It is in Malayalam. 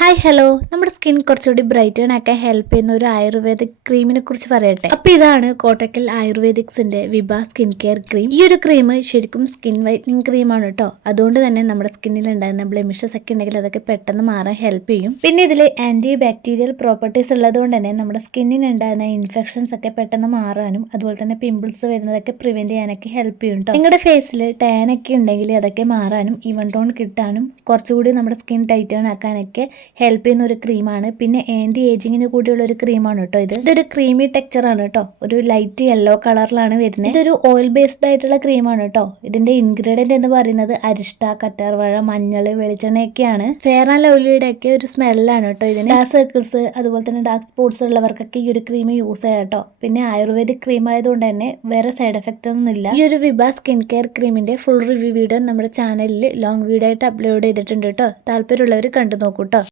ഹായ് ഹലോ, നമ്മുടെ സ്കിൻ കുറച്ചുകൂടി ബ്രൈറ്റൺ ആക്കാൻ ഹെൽപ്പ് ചെയ്യുന്ന ഒരു ആയുർവേദിക് ക്രീമിനെ കുറിച്ച് പറയട്ടെ. അപ്പൊ ഇതാണ് കോട്ടക്കൽ ആയുർവേദിക്സിന്റെ വിഭ സ്കിൻ കെയർ ക്രീം. ഈ ഒരു ക്രീം ശരിക്കും സ്കിൻ വൈറ്റനിങ് ക്രീമാണ് കേട്ടോ. അതുകൊണ്ട് തന്നെ നമ്മുടെ സ്കിന്നിൽ ഉണ്ടാകുന്ന ബ്ലെമിഷസ് ഒക്കെ ഉണ്ടെങ്കിൽ അതൊക്കെ പെട്ടെന്ന് മാറാൻ ഹെൽപ്പ് ചെയ്യും. പിന്നെ ഇതിൽ ആന്റി ബാക്ടീരിയൽ പ്രോപ്പർട്ടീസ് ഉള്ളതുകൊണ്ട് തന്നെ നമ്മുടെ സ്കിന്നിന് ഉണ്ടാകുന്ന ഇൻഫെക്ഷൻസ് ഒക്കെ പെട്ടെന്ന് മാറാനും അതുപോലെ തന്നെ പിമ്പിൾസ് വരുന്നതൊക്കെ പ്രിവെന്റ് ചെയ്യാനൊക്കെ ഹെൽപ്പ് ചെയ്യും കേട്ടോ. നിങ്ങളുടെ ഫേസിൽ ടാൻ ഒക്കെ ഉണ്ടെങ്കിൽ അതൊക്കെ മാറാനും ഈവൻ ടോൺ കിട്ടാനും കുറച്ചുകൂടി നമ്മുടെ സ്കിൻ ടൈറ്റൺ ആക്കാനൊക്കെ ഹെൽപ്പ് ചെയ്യുന്ന ഒരു ക്രീമാണ്. പിന്നെ ആന്റി ഏജിങ്ങിന് കൂടിയുള്ള ഒരു ക്രീമാണ് കേട്ടോ. ഇതൊരു ക്രീമി ടെക്സ്ചർ ആണ് കേട്ടോ. ഒരു ലൈറ്റ് യെല്ലോ കളറിലാണ് വരുന്നത്. ഇതൊരു ഓയിൽ ബേസ്ഡ് ആയിട്ടുള്ള ക്രീമാണ് കേട്ടോ. ഇതിന്റെ ഇൻഗ്രീഡിയന്റ് എന്ന് പറയുന്നത് അരിഷ്ട, കറ്റാർവാഴ, മഞ്ഞൾ, വെളിച്ചെണ്ണയൊക്കെയാണ്. ഫെയർ ആൻഡ് ലവ്ലിയുടെ ഒക്കെ ഒരു സ്മെല്ലാണ് കേട്ടോ ഇതിന്. ഡാർക്ക് സർക്കിൾസ് അതുപോലെ തന്നെ ഡാർക്ക് സ്പോട്ട്സ് ഉള്ളവർക്കൊക്കെ ഈ ഒരു ക്രീം യൂസ് ചെയ്യാം കേട്ടോ. പിന്നെ ആയുർവേദിക് ക്രീം ആയതുകൊണ്ട് തന്നെ വേറെ സൈഡ് എഫക്റ്റ് ഒന്നും ഇല്ല. ഈ ഒരു വിഭ skin care ക്രീമിന്റെ full review video നമ്മുടെ ചാനലിൽ ലോങ് വീഡിയോ ആയിട്ട് അപ്ലോഡ് ചെയ്തിട്ടുണ്ട് കേട്ടോ. താല്പര്യമുള്ളവർ കണ്ടു നോക്കൂ കേട്ടോ.